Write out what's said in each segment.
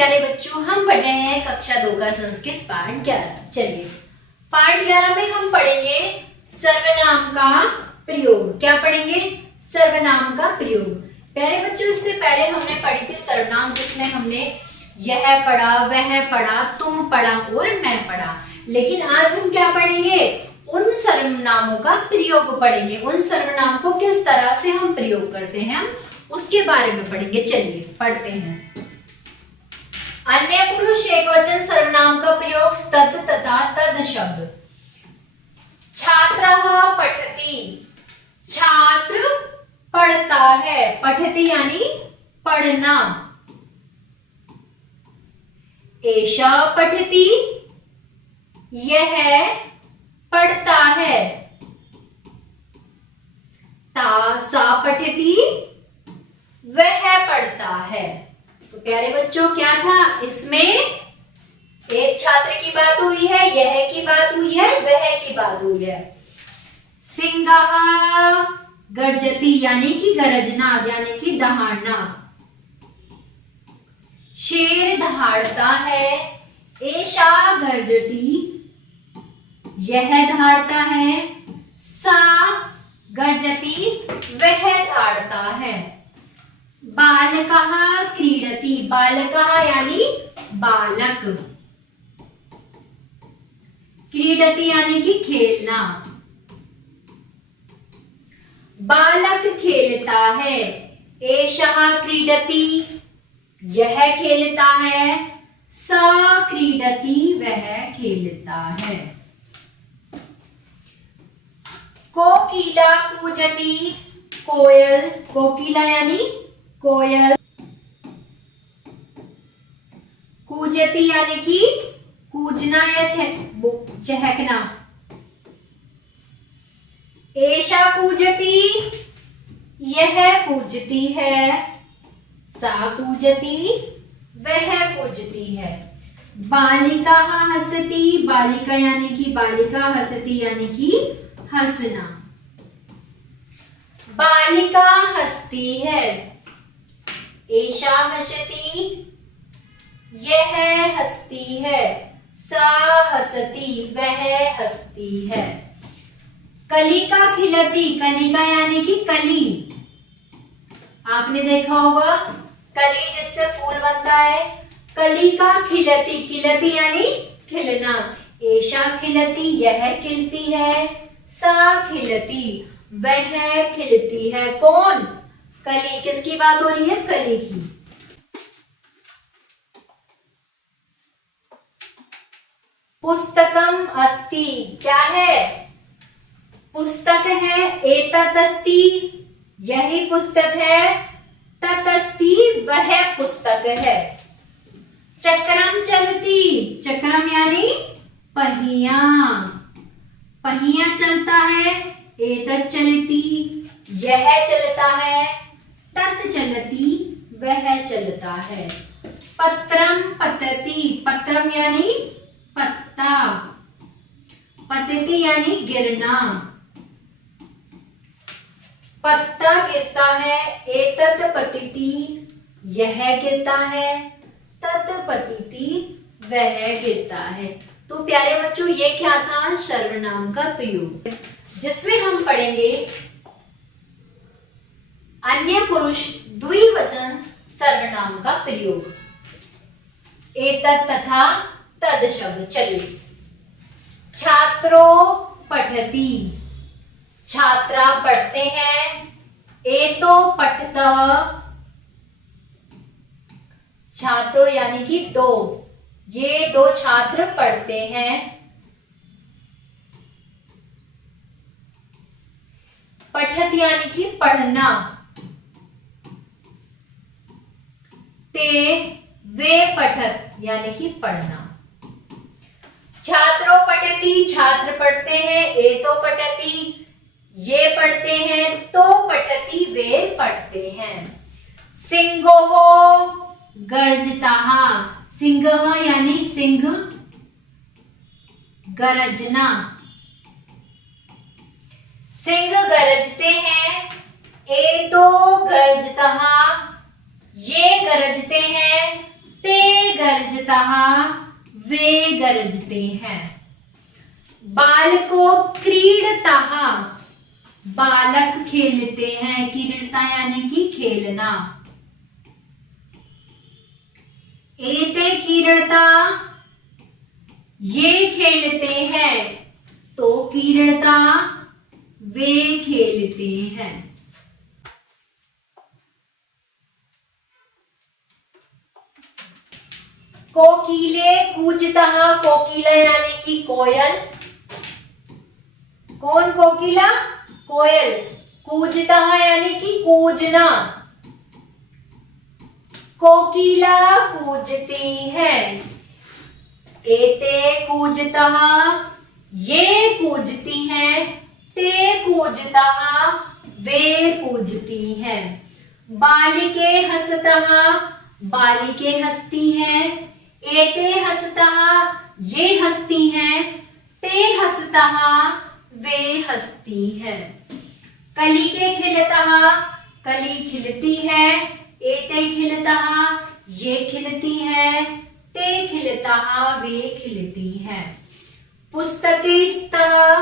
प्यारे बच्चों, हम पढ़ रहे हैं कक्षा 2 का संस्कृत पाठ 11। चलिए पाठ 11 में हम पढ़ेंगे सर्वनाम का प्रयोग। क्या पढ़ेंगे? सर्वनाम का प्रयोग। प्यारे बच्चों, इससे पहले हमने पढ़ी थी सर्वनाम, जिसमें हमने यह पढ़ा, वह पढ़ा, तुम पढ़ा और मैं पढ़ा। लेकिन आज हम क्या पढ़ेंगे? उन सर्वनामों का प्रयोग पढ़ेंगे। उन सर्वनाम को किस तरह से हम प्रयोग करते हैं, उसके बारे में पढ़ेंगे। चलिए पढ़ते हैं। अन्य पुरुष एकवचन सर्वनाम का प्रयोग तत् तथा तद शब्द। छात्रः पठति, छात्र पढ़ता है। पठति यानी पढ़ना। एषा पठति, यह पढ़ता है। सा पठति, वह पढ़ता है। तो प्यारे बच्चों, क्या था इसमें? एक छात्र की बात हुई है, यह की बात हुई है, वह की बात हुई है। सिंहः गर्जति यानी कि गरजना यानी कि दहाड़ना। शेर दहाड़ता है। एषा गर्जति, यह दहाड़ता है। सा गर्जति, वह दहाड़ता है। बालकः क्रीडति, बालकः यानी बालक। क्रीडति यानी कि खेलना। बालक खेलता है। एषः क्रीडति, यह खेलता है। सा क्रीडति, वह खेलता है। कोकिला कूजति, कोयल, कोकिला यानी कोयल। कूजति यानी कि कूजना या चहकना। एषा कूजति, यह कूजती है। सा कूजति, वह कूजती है। बालिका हसति, बालिका यानी कि बालिका, हसति यानी कि हंसना। बालिका हंसती है। एषा हसति, यह हंसती है। सा हसति, वह हंसती है। कलिका खिलती, कलिका यानी कि कली। आपने देखा होगा कली जिससे फूल बनता है। कलिका खिलती, खिलती यानी खिलना। एषा खिलती, यह खिलती है। सा खिलती, वह खिलती है। कौन? कली। किसकी बात हो रही है? कली की। पुस्तकम अस्ति, क्या है? पुस्तक है। एतत् अस्ति, यही पुस्तक है। तत् अस्ति, वह पुस्तक है। चक्रम चलती, चक्रम यानी पहिया। पहिया चलता है। एतत् चलती, यह चलता है। तत् चलती, वह चलता है। पत्रम पतति, पत्रम यानी पत्ता। पतति यानी गिरना। पत्ता गिरता है। एतत् पतिति, यह गिरता है। तत् पतिति, वह गिरता है। तो प्यारे बच्चों, ये क्या था? सर्वनाम का प्रयोग, जिसमें हम पढ़ेंगे अन्य पुरुष द्विवचन सर्वनाम का प्रयोग। एतत् तथा तद शब्द। चलिए। छात्रो पठति, छात्रा पढ़ते हैं। एतो पठतः, छात्रो यानी कि दो, ये दो छात्र पढ़ते हैं। पठत यानी कि पढ़ना। ते वे पठत यानी कि पढ़ना। छात्रों पठति, छात्र पढ़ते हैं। एतो पठति, ये पढ़ते हैं। तो पठति, वे पढ़ते हैं। सिंहो गर्जतः, सिंह यानी सिंह, गरजना। सिंह गरजते हैं। एतो गर्जतः, ये गरजते हैं। ते गर्जतः वे गरजते हैं। बालको क्रीडतः बालक खेलते हैं, क्रीडता यानी कि खेलना। एते क्रीडता ये खेलते हैं, तो क्रीडता वे खेलते हैं। कोकिले कूजतः कोकिला यानी कि कोयल। कौन कोकिला? कोयल। कूजतः यानी कि कूजना। कोकिला कूजती है। एते कूजतः ये कूजती है, ते कूजतः वे कूजती है। बालिके हसतः बालिके हंसती हैं। एते हसतः ये हंसती हैं, ते हसतः वे हंसती हैं। कलिके खिलतः कली खिलती है। एते खिलतः ये खिलती है, ते खिलतः वे खिलती है। पुस्तके स्तः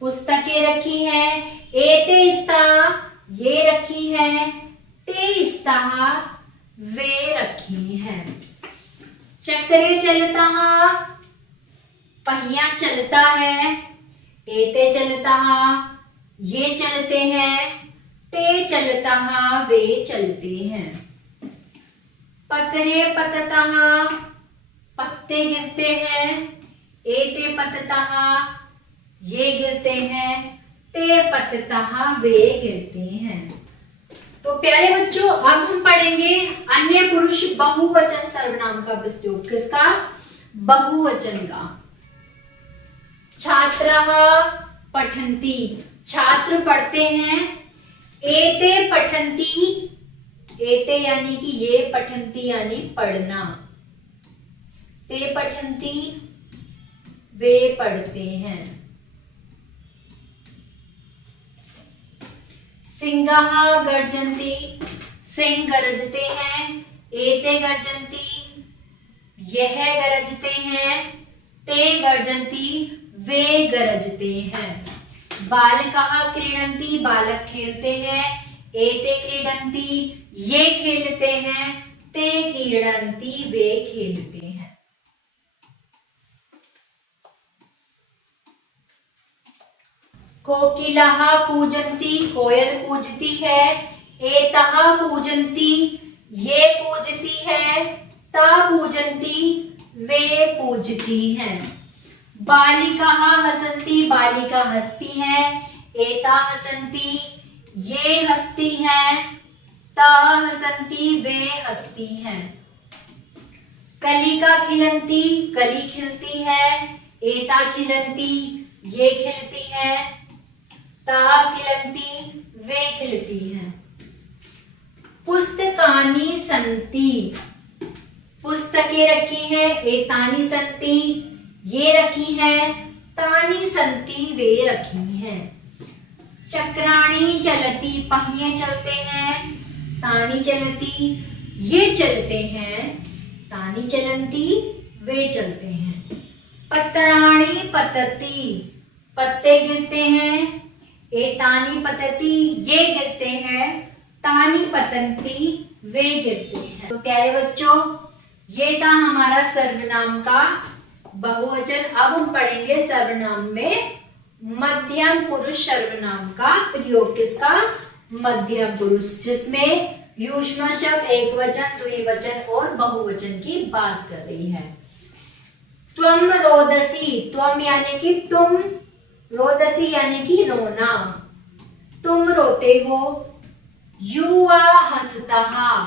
पुस्तकें रखी हैं। एते स्तः ये रखी है, ते स्तः वे रखी हैं। चक्रे चलतः पहिया चलता है। एते चलतः ये चलते हैं, ते चलतः वे चलते हैं। पतरे पततः पत्ते गिरते हैं। एते पततः ये गिरते हैं, ते पततः वे गिरते हैं। तो प्यारे बच्चों, अब हम पढ़ेंगे अन्य पुरुष बहुवचन सर्वनाम का प्रयोग। किसका? बहुवचन का। छात्रः पठन्ति छात्र पढ़ते हैं। एते पठन्ति एते यानी कि ये, पठन्ति यानी पढ़ना। ते पठन्ति वे पढ़ते हैं। सिंहः गर्जन्ति सिंह गरजते हैं। एते गर्जन्ति यह गरजते हैं, ते गर्जन्ति वे गरजते हैं। बालकः क्रीडन्ति बालक खेलते हैं। एते क्रीडन्ति ये खेलते हैं, ते क्रीडन्ति वे खेलते हैं। कोकिलः कूजन्ति कोयल कूजती है। एतः कूजन्ति ये कूजती है, ता कूजन्ति वे कूजती हैं। बालिकाः हसन्ति बालिका हंसती है। एता हसन्ति ये हंसती हैं, ता हसन्ति वे हंसती हैं। कलिका खिलन्ति कली खिलती है। एता खिलन्ति ये खिलती है, ता खिलन्ति वे खिलती हैं। पुस्तकानि सन्ति पुस्तकें रखी हैं। एतानि सन्ति ये रखी हैं, तानि सन्ति वे रखी हैं। चक्राणि चलति पहिए चलते हैं। तानि चलति ये चलते हैं, तानि चलन्ति वे चलते हैं। पत्राणि पतति पत्ते गिरते हैं। एतानि पतति ये गिरते हैं, तानि पतन्ति वे गिरते हैं। तो प्यारे बच्चों, ये था हमारा सर्वनाम का बहुवचन। अब हम पढ़ेंगे सर्वनाम में मध्यम पुरुष सर्वनाम का प्रयोग। किसका? मध्यम पुरुष, जिसमें युष्म शब्द, एकवचन, द्विवचन और बहुवचन की बात कर रही है। त्वम रोदसी त्वम यानी कि तुम, रोदसी यानी कि रोना, तुम रोते हो। युवा हंसतः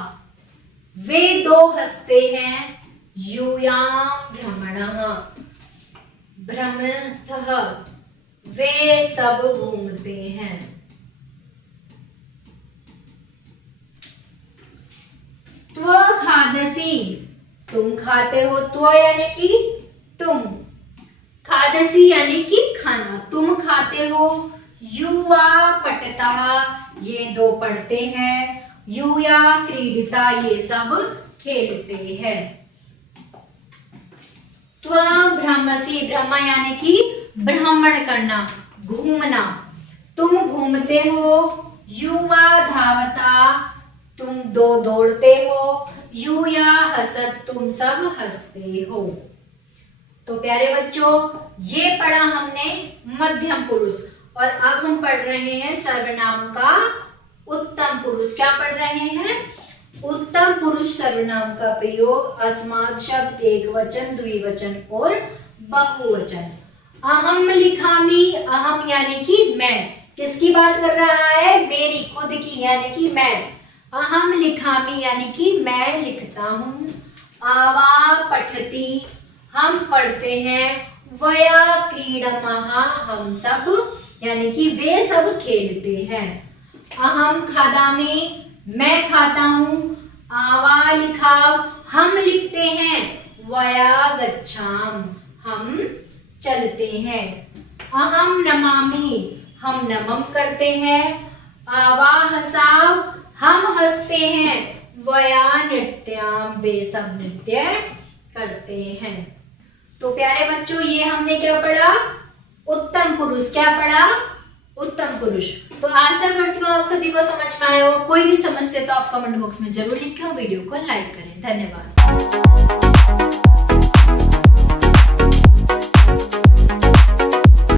वे दो हंसते हैं। यूयाम भ्रमणः भ्रमतः वे सब घूमते हैं। त्व खादसी तुम खाते हो। त्व यानी कि तुम, खादसी यानी कि खाना, तुम खाते हो। युवा पठतः ये दो पढ़ते हैं। यूया क्रीडिता ये सब खेलते हैं। त्वं भ्रमसि, भ्रम यानी कि भ्रमण करना, घूमना। तुम घूमते हो। युवा धावता, तुम दो दौड़ते हो। यूया हसत, तुम सब हंसते हो। तो प्यारे बच्चों, ये पढ़ा हमने मध्यम पुरुष, और अब हम पढ़ रहे हैं सर्वनाम का उत्तम पुरुष। क्या पढ़ रहे हैं? उत्तम पुरुष सर्वनाम का प्रयोग अस्मात् शब्द एकवचन, द्विवचन और बहुवचन। अहम लिखामी, अहम यानी कि मैं। किसकी बात कर रहा है? मेरी, खुद की, यानी कि मैं। अहम लिखामी यानी कि मैं लिखता हूँ। आवा पठति, हम पढ़ते हैं। वया क्रीडमः, हम सब, यानी कि वे सब खेलते हैं। अहम खादामि, मैं खाता हूँ। आवा लिखाव, हम लिखते हैं। वया गच्छाम, हम चलते हैं। अहम नमामि, हम नमन करते हैं। आवा हसाव, हम हंसते हैं। वया नृत्याम, वे सब नृत्य करते हैं। तो प्यारे बच्चों, ये हमने क्या पढ़ा? उत्तम पुरुष। क्या पढ़ा? उत्तम पुरुष। तो आशा करती हूँ आप सभी को समझ में आया हो। कोई भी समस्या तो आप कमेंट बॉक्स में जरूर लिखें, वीडियो को लाइक करें। धन्यवाद।